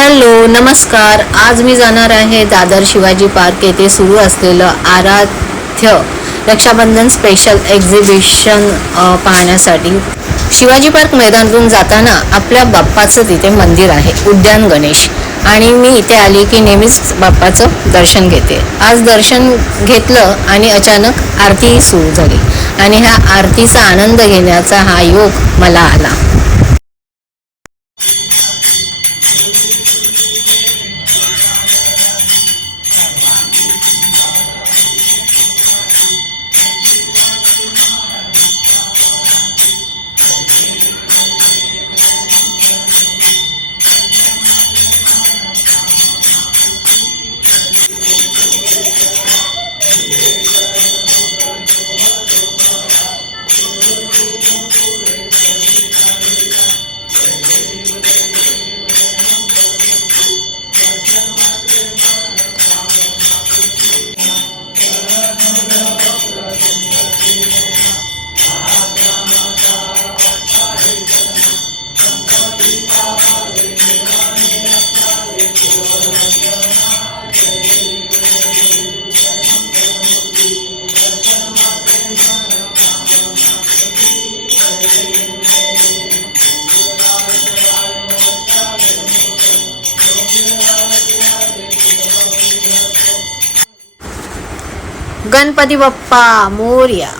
Hello नमस्कार. आज मी जाणार आहे दादर शिवाजी पार्क येथे सुरू असलेलं आराध्य रक्षाबंधन स्पेशल एक्झिबिशन पाहण्यासाठी. शिवाजी पार्क मैदानातून जाताना आपल्या बाप्पाचं तिथे मंदिर आहे, उद्यान गणेश, आणि मी इथे आली की नेहमीच बाप्पाचं दर्शन घेते. आज दर्शन घेतलं आणि अचानक आरती सुरू झाली आणि ह्या आरतीचा आनंद घेण्याचा हा योग मला आला. गणपती बाप्पा मोरया.